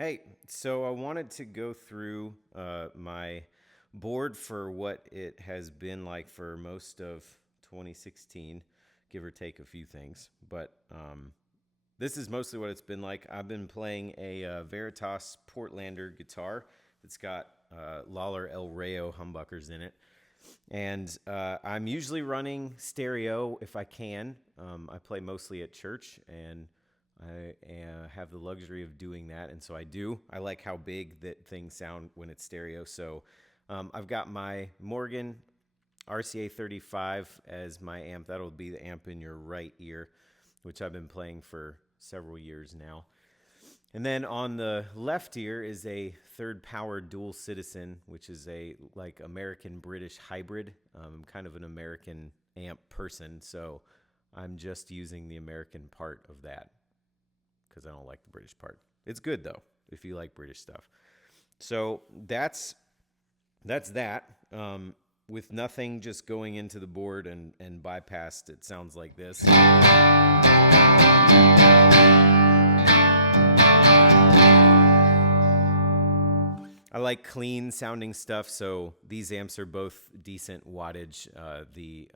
Hey, so I wanted to go through my board for what it has been like for most of 2016, give or take a few things. But this is mostly what it's been like. I've been playing a Veritas Portlander guitar that's got Lawler El Rayo humbuckers in it. And I'm usually running stereo if I can. I play mostly at church, and I have the luxury of doing that, and so I do. I like how big that things sound when it's stereo. So I've got my Morgan RCA35 as my amp. That'll be the amp in your right ear, which I've been playing for several years now. And then on the left ear is a third power dual citizen, which is a like American-British hybrid. I'm kind of an American amp person, so I'm just using the American part of that because I don't like the British part. It's good though if you like British stuff. So that's that. With nothing just going into the board and bypassed, it sounds like this. I like clean sounding stuff, so these amps are both decent wattage. The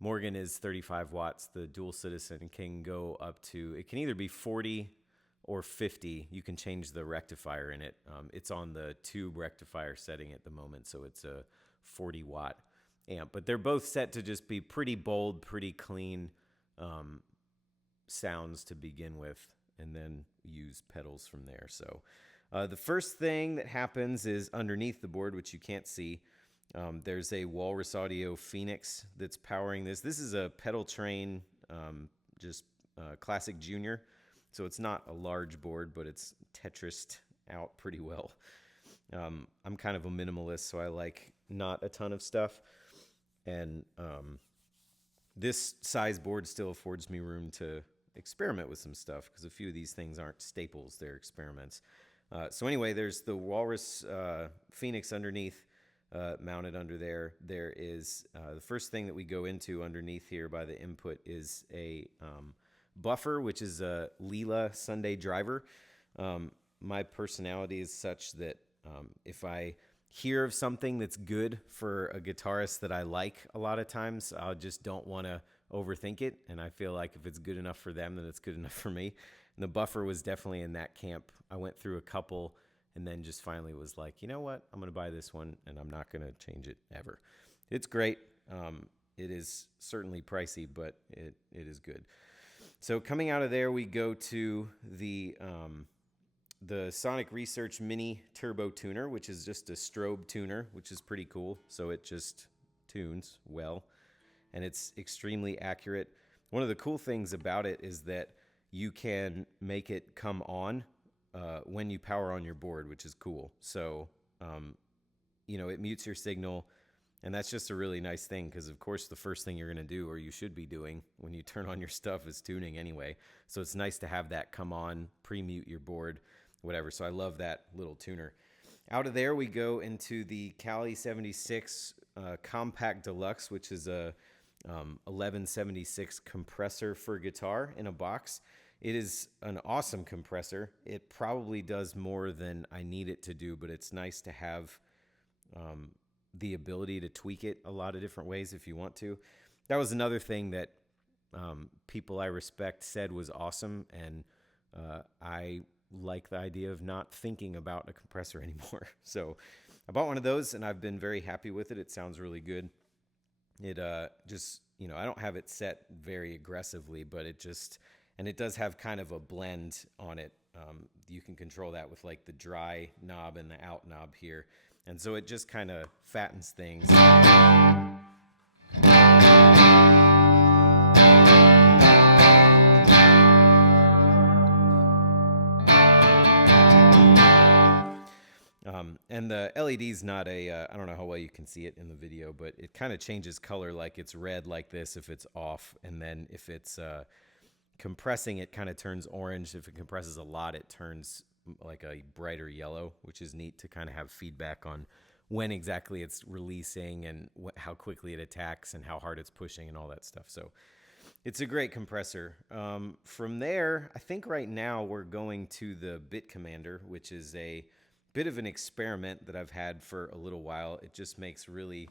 Morgan is 35 watts. The Dual Citizen can go up to, it can either be 40 or 50. You can change the rectifier in it. It's on the tube rectifier setting at the moment, so it's a 40 watt amp. But they're both set to just be pretty bold, pretty clean sounds to begin with, and then use pedals from there. So the first thing that happens is underneath the board, which you can't see, there's a Walrus Audio Phoenix that's powering this. This is a pedal train, Classic Junior. So it's not a large board, but it's Tetrised out pretty well. I'm kind of a minimalist, so I like not a ton of stuff. And this size board still affords me room to experiment with some stuff because a few of these things aren't staples, they're experiments. So anyway, there's the Walrus Phoenix underneath, mounted under there. There is the first thing that we go into underneath here by the input is a buffer, which is a Lehle Sunday driver. My personality is such that if I hear of something that's good for a guitarist that I like a lot of times, I just don't want to overthink it. And I feel like if it's good enough for them, then it's good enough for me. And the buffer was definitely in that camp. I went through a couple and then just finally was like, you know what? I'm going to buy this one and I'm not going to change it ever. It's great. It is certainly pricey, but it is good. So coming out of there, we go to the Sonic Research Mini Turbo Tuner, which is just a strobe tuner, which is pretty cool. So it just tunes well, and it's extremely accurate. One of the cool things about it is that you can make it come on when you power on your board, which is cool. So, it mutes your signal, and that's just a really nice thing because, of course, the first thing you're going to do, or you should be doing when you turn on your stuff, is tuning anyway. So it's nice to have that come on, pre-mute your board, whatever. So I love that little tuner. Out of there, we go into the Cali 76 Compact Deluxe, which is a 1176 compressor for guitar in a box. It is an awesome compressor. It probably does more than I need it to do, but it's nice to have the ability to tweak it a lot of different ways if you want to. That was another thing that people I respect said was awesome, and I like the idea of not thinking about a compressor anymore. So I bought one of those, and I've been very happy with it. It sounds really good. It I don't have it set very aggressively, but it does have kind of a blend on it. You can control that with like the dry knob and the out knob here. And so it just kind of fattens things. And the LED's not I don't know how well you can see it in the video, but it kind of changes color, like it's red like this if it's off. And then if it's compressing, it kind of turns orange. If it compresses a lot, it turns like a brighter yellow, which is neat to kind of have feedback on when exactly it's releasing and how quickly it attacks and how hard it's pushing and all that stuff. So It's a great compressor. From there, I think right now we're going to the Bit Commander, which is a bit of an experiment that I've had for a little while. It just makes really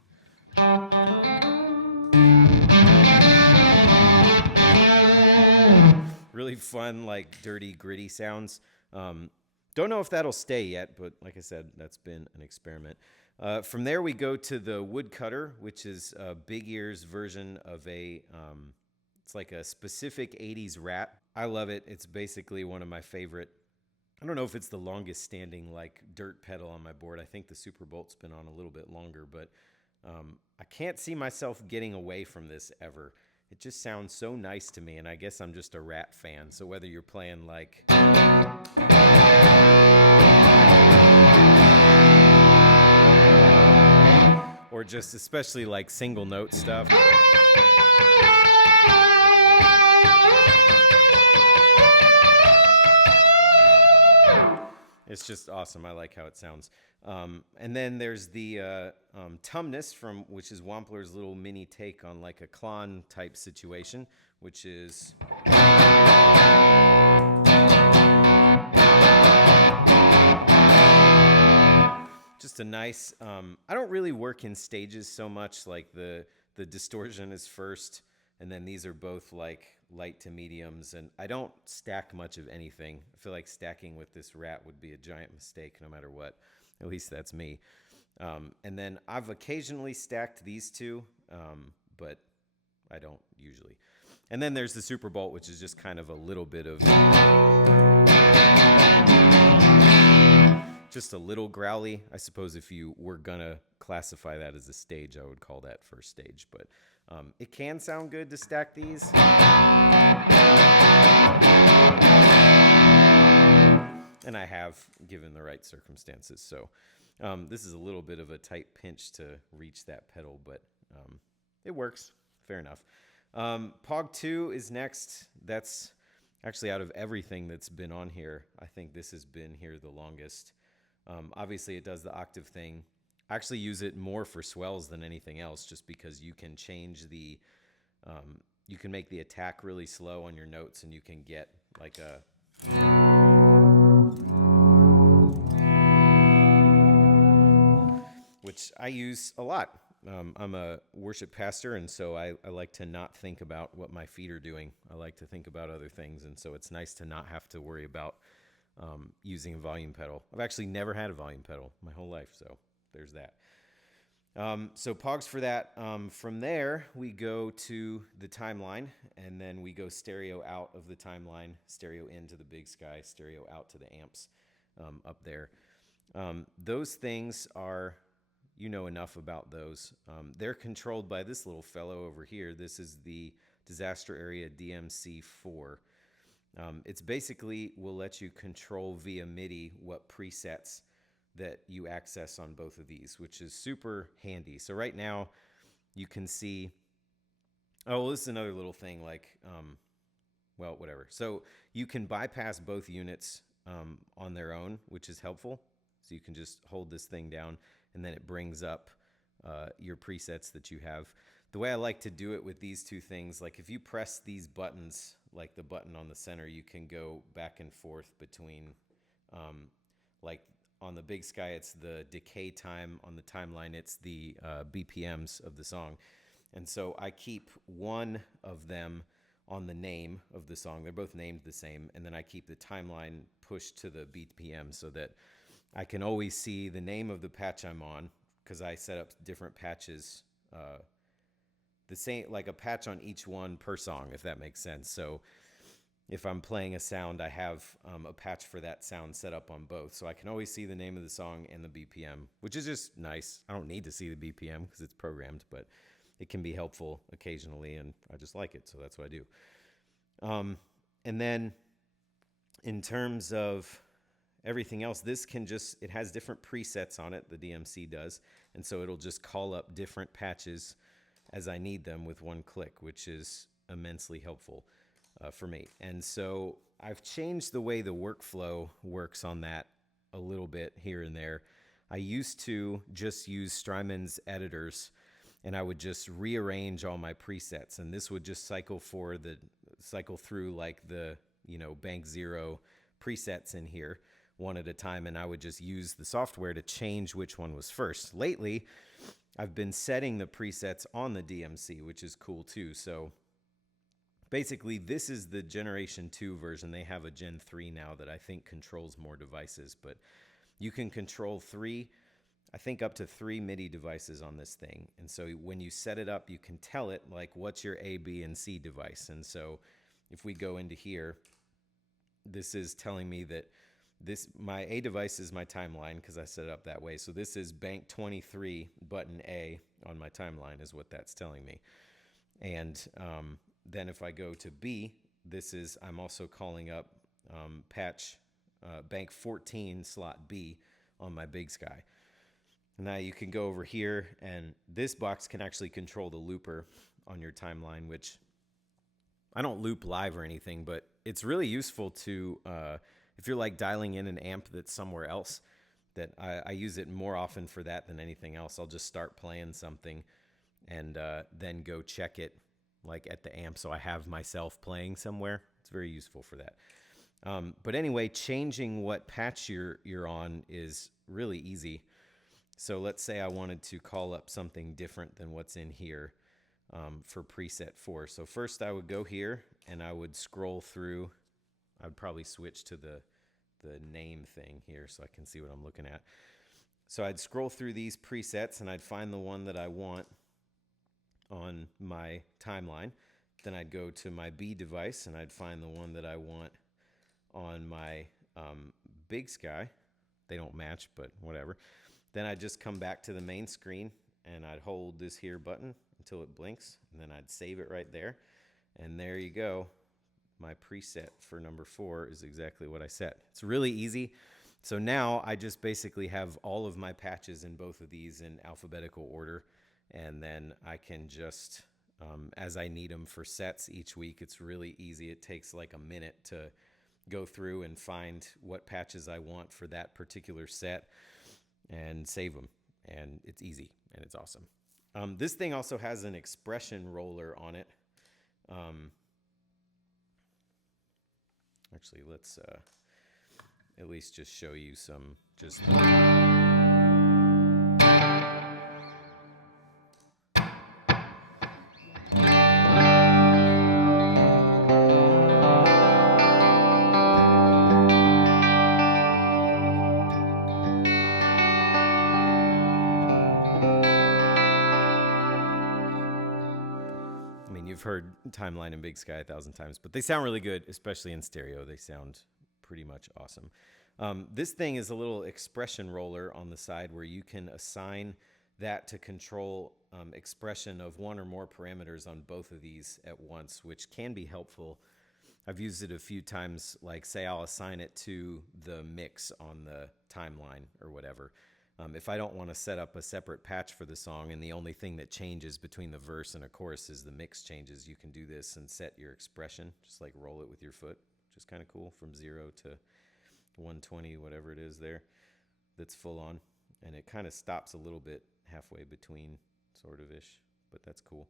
fun, like dirty, gritty sounds. Don't know if that'll stay yet, but like I said, that's been an experiment. From there, we go to the Woodcutter, which is Big Ear's version of it's like a specific 80s Rat. I love it. It's basically one of my favorite. I don't know if it's the longest standing like dirt pedal on my board. I think the Superbolt's been on a little bit longer, but I can't see myself getting away from this ever. It just sounds so nice to me, and I guess I'm just a Rat fan. So whether you're playing like or just especially like single note stuff, it's just awesome. I like how it sounds. And then there's the Tumnus, which is Wampler's little mini take on like a Klon type situation, which is just a nice. I don't really work in stages so much. Like the distortion is first, and then these are both like light to mediums, and I don't stack much of anything. I feel like stacking with this Rat would be a giant mistake no matter what. At least that's me. And then I've occasionally stacked these two, but I don't usually. And then there's the Superbolt, which is just kind of a little bit of just a little growly. I suppose if you were gonna classify that as a stage, I would call that first stage, but it can sound good to stack these. And I have, given the right circumstances. So this is a little bit of a tight pinch to reach that pedal, but it works. Fair enough. Pog 2 is next. That's actually out of everything that's been on here, I think this has been here the longest. Obviously, it does the octave thing. I actually use it more for swells than anything else, just because you can change you can make the attack really slow on your notes, and you can get like a which I use a lot. I'm a worship pastor, and so I like to not think about what my feet are doing. I like to think about other things, and so it's nice to not have to worry about using a volume pedal. I've actually never had a volume pedal my whole life, so there's that. So Pogs for that. From there, we go to the Timeline, and then we go stereo out of the Timeline, stereo into the Big Sky, stereo out to the amps up there. Those things are, you know enough about those. They're controlled by this little fellow over here. This is the Disaster Area DMC4. It's basically will let you control via MIDI what presets that you access on both of these, which is super handy. So right now you can see, oh, well, this is another little thing, like, well, whatever. So you can bypass both units on their own, which is helpful. So you can just hold this thing down, and then it brings up your presets that you have. The way I like to do it with these two things, like if you press these buttons, like the button on the center, you can go back and forth between, like on the Big Sky, it's the decay time. On the Timeline, it's the BPMs of the song. And so I keep one of them on the name of the song. They're both named the same. And then I keep the Timeline pushed to the BPM so that I can always see the name of the patch I'm on, because I set up different patches, the same, like a patch on each one per song, if that makes sense. So if I'm playing a sound, I have a patch for that sound set up on both. So I can always see the name of the song and the BPM, which is just nice. I don't need to see the BPM because it's programmed, but it can be helpful occasionally, and I just like it, so that's what I do. And then in terms of everything else, this can just, it has different presets on it, the DMC does, and so it'll just call up different patches as I need them with one click, which is immensely helpful for me. And so I've changed the way the workflow works on that a little bit here and there. I used to just use Strymon's editors, and I would just rearrange all my presets, and this would just cycle through like the, bank 0 presets in here one at a time, and I would just use the software to change which one was first. Lately, I've been setting the presets on the DMC, which is cool too. So basically, this is the Generation 2 version. They have a Gen 3 now that I think controls more devices, but you can control up to 3 MIDI devices on this thing. And so when you set it up, you can tell it, like, what's your A, B, and C device. And so if we go into here, this is telling me that my A device is my timeline because I set it up that way. So this is bank 23 button A on my timeline is what that's telling me. And then if I go to B, I'm also calling up patch bank 14 slot B on my Big Sky. Now you can go over here, and this box can actually control the looper on your timeline, which I don't loop live or anything, but it's really useful to, if you're like dialing in an amp that's somewhere else, that I use it more often for that than anything else. I'll just start playing something and then go check it like at the amp, so I have myself playing somewhere. It's very useful for that. But anyway, changing what patch you're on is really easy. So let's say I wanted to call up something different than what's in here for preset 4. So first I would go here and I would scroll through. I'd probably switch to the name thing here so I can see what I'm looking at. So I'd scroll through these presets and I'd find the one that I want on my timeline. Then I'd go to my B device and I'd find the one that I want on my Big Sky. They don't match, but whatever. Then I'd just come back to the main screen and I'd hold this here button until it blinks, and then I'd save it right there. And there you go. My preset for number 4 is exactly what I set. It's really easy. So now I just basically have all of my patches in both of these in alphabetical order, and then I can just, as I need them for sets each week, it's really easy. It takes like a minute to go through and find what patches I want for that particular set and save them. And it's easy and it's awesome. This thing also has an expression roller on it. Actually, let's at least just show you some just... You've heard Timeline and Big Sky 1,000 times, but they sound really good, especially in stereo. They sound pretty much awesome. This thing is a little expression roller on the side where you can assign that to control expression of one or more parameters on both of these at once, which can be helpful. I've used it a few times, like say I'll assign it to the mix on the timeline or whatever. If I don't want to set up a separate patch for the song and the only thing that changes between the verse and a chorus is the mix changes, you can do this and set your expression, just like roll it with your foot, which is kind of cool, from 0 to 120, whatever it is there, that's full on. And it kind of stops a little bit halfway between, sort of ish, but that's cool.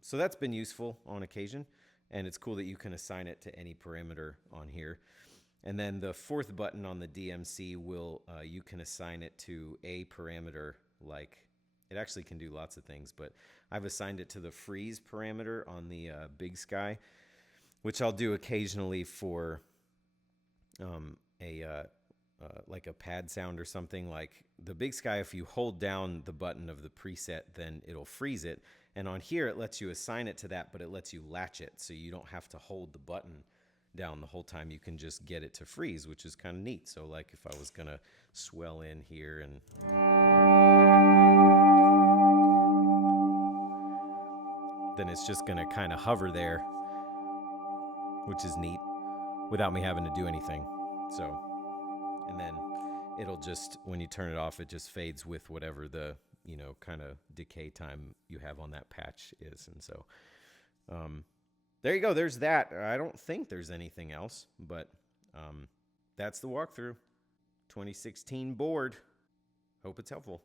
So that's been useful on occasion, and it's cool that you can assign it to any parameter on here. And then the 4th button on the DMC will, you can assign it to a parameter, like, it actually can do lots of things, but I've assigned it to the freeze parameter on the Big Sky, which I'll do occasionally for like a pad sound or something. Like the Big Sky, if you hold down the button of the preset, then it'll freeze it. And on here, it lets you assign it to that, but it lets you latch it, so you don't have to hold the button down the whole time. You can just get it to freeze, which is kind of neat. So like if I was gonna swell in here and then it's just gonna kind of hover there, which is neat, without me having to do anything. So, and then it'll just, when you turn it off, it just fades with whatever the, kind of decay time you have on that patch is. And so there you go. There's that. I don't think there's anything else, but that's the walkthrough. 2016 board. Hope it's helpful.